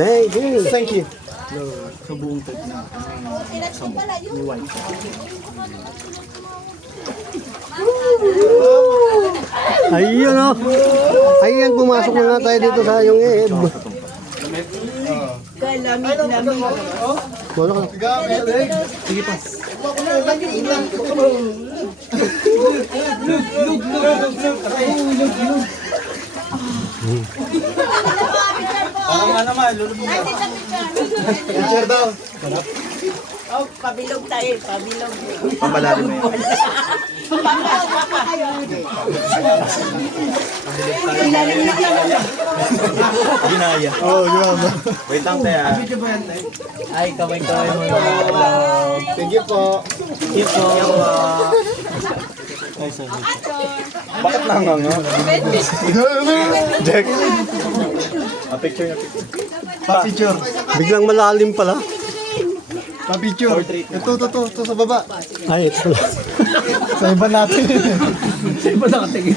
Thank you. Thank you. Sa buong tag na may white. Ayun o. Ayan, pumasok na nga tayo dito sa yung Eb. Kalamig-lamig. Wala ka. Sige pa. Parang nga naman, lulubog na. Picture daw. Oh, pabilog tayo, pabilog. Pambalalim mo yun. Ginaya. Oh, yun. Wait lang tayo. Ay, kamay-kamay mo yung Thank you po. Thank you. Ay, sorry. Bakit lang nga? Jack. Picture na picture. Pa-picture. Biglang malalim pala. Pa-picture. Ito sa baba. Ay, ito pala. Sa iba natin. Sa iba nakatingin.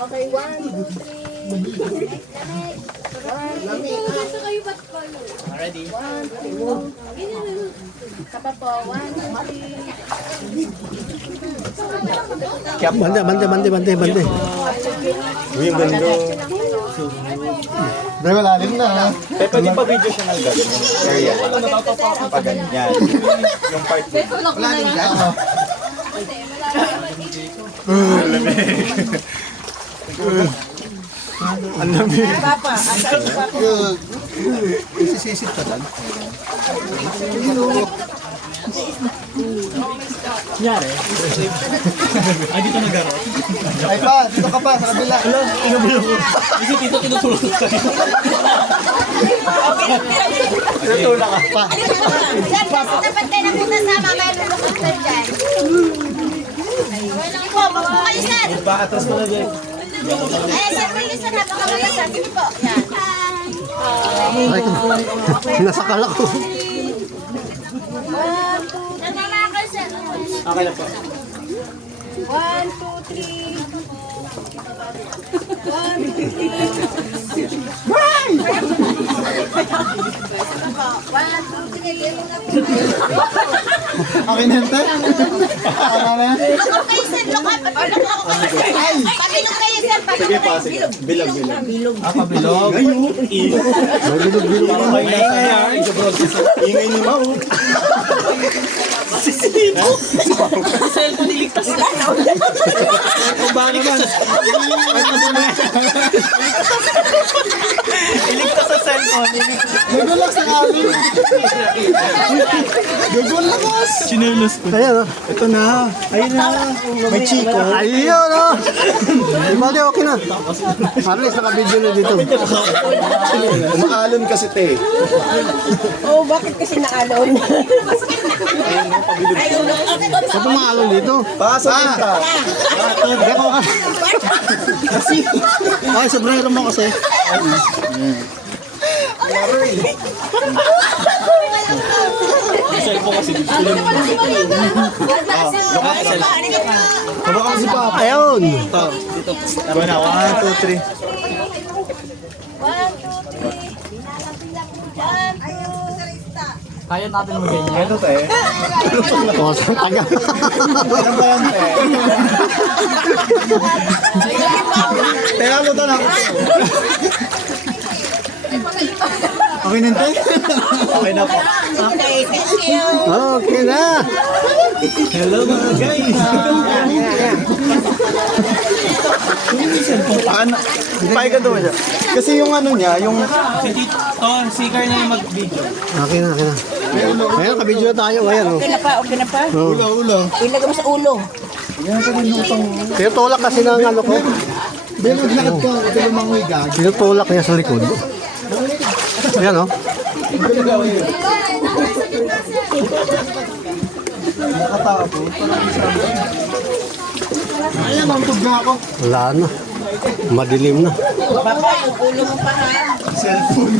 Okay, 1, 2, 3. Ready? 1, 2. Kapa po, 1, 2, 3. Bande. Uy, ang ganda. Dahil malalim na ha. Eh, pwede pa video siya ng gano'n. Area. Pag ganyan. Yung part dito. Malalim dyan. Ang lamig. Papa, asan si Papa? Isisisit pa dyan. Nangyari? Ay, dito nag-garo. Ay pa, dito ka pa, sa kabila. Kasi dito tinutulog tayo. Tinutulog ka pa. Dapat kayo na punta sa mama, lulukot tayo dyan. Sige po, magpo kayo, sir. Pa-atras mo na dyan. Ay, sir, kayo sa napakaganda, sir. Sige po, yan. Ay, nasakal ako. 1, 2, nagmamakaw, sir. Okay na po. 1, 2, 3. 1, 2, 3. Okay na ito? Ano na? Look kayo, sir. Look up. Pabilog ako kayo. Pabilog kayo, sir. Sige pa, sige. Bilag. Pabilog. Ayun. Bilog. Ingay ni Mau. Cellphone niligtas na. Kung ba naman? Iligtas sa cellphone. Gagulak sa amin. Gagulak. Chinelos ko. Ayan o. Ito na. Ayun na. May chiko. Ayun o. Ibali, okay na. At least naka-video na dito. Umaalon kasi te. Oh, bakit kasi naalon? Ayun, Sa pumalon dito. Pasok ka. Ay, sobrero mo kasi. Cellphone kasi dito. Kabaka si Papa. Ayun. Dito. Diba na? 1, 2, 3. 1, 2, 3. Kaya natin mo ganyan. Ito te. O, sa taga. Ano ba yan te? Teka, luto na. Okay na te? Okay na po. Okay, thank you. Okay na. Hello mga guys. Ano? Pay ka doon siya. Kasi yung ano niya, yung... Si Car na yung mag-video. Okay na. Ayan, ka-video na tayo. Ayan o. Okay na pa? Ulo. Ilagay mo sa ulo. Tinutulak kasi ng ano ko. Bilog lakad ko. Ito yung mangoy gag. Tinutulak niya sa likod. Ayan o. Nakatapo. Alam, ang tugga ako. Wala na. Madilim na. Baka yung ulo mo pa ha. Cellphone.